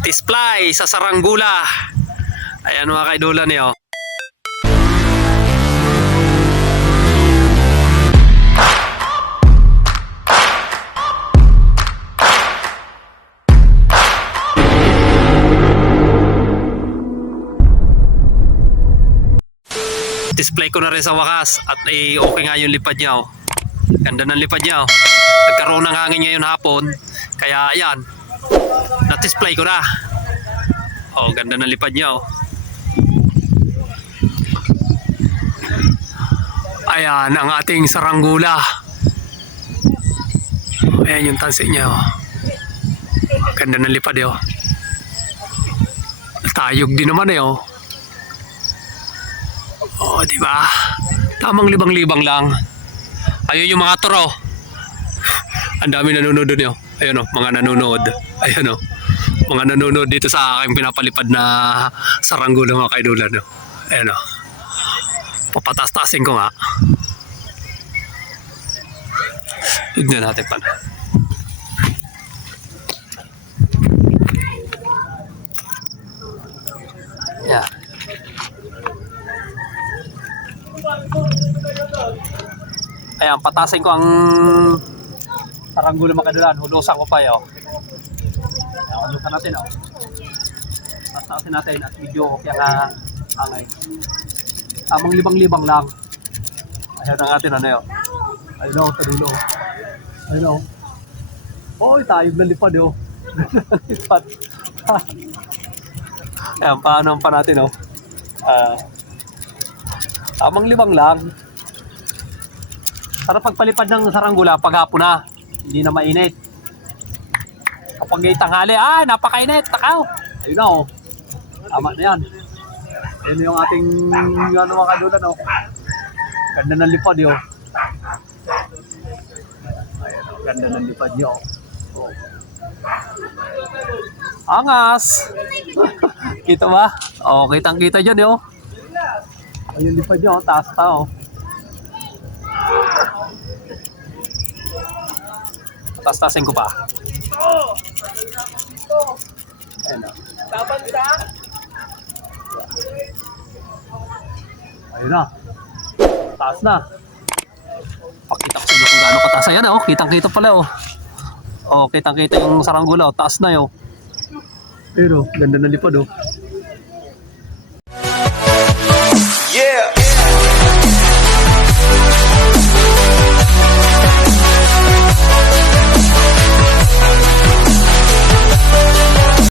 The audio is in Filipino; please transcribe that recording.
Tisplay sa Saranggula. Ayan mga kaidolan niyo. Display ko na rin sa wakas at okay nga yung lipad niya. Ganda ng lipad niya. Nagkaroon ng hangin ngayon hapon. Kaya ayan, na-display ko na. Ganda ng lipad niya. Ayan ang ating Saranggula. Ayan yung tansi niya. Ganda ng lipad yun. Tayog din naman diba? Tamang libang-libang lang. Ayun yung mga toro. Ang dami nanonood doon Ayun mga nanonood. Ayun mga nanonood dito sa aking pinapalipad na Saranggula mga kaidolan Ayun papatas-tasin ko nga. Tignan natin pa. Yeah. Ayan, patasin ko ang Saranggula mga kaidolan. Hulusan ko pa hulusan natin patasin natin at medyo kaya nga angay. Tamang libang-libang lang. Ayan ang atin ayun sa dulo. Ayun tayog na lipad lipad. Ayan, paano pa natin tamang libang lang. Para pagpalipad ng Saranggula paghapon na, hindi na mainit. Kapag ay tanghali, napakainit, takaw. Ayun tama na yan. Yan yung ating mga kadulan Ganda ng lipad Ganda ng lipad Angas. Kita ba? Kitang kita dyan ayun lipad taas pa taas-taasin ko pa. Ayun ayun taas na. Pakita ko sa inyo kung gaano kataas. Ayan kitang-kita pala kitang-kita yung Saranggula taas na pero ganda ng lipad Yeah.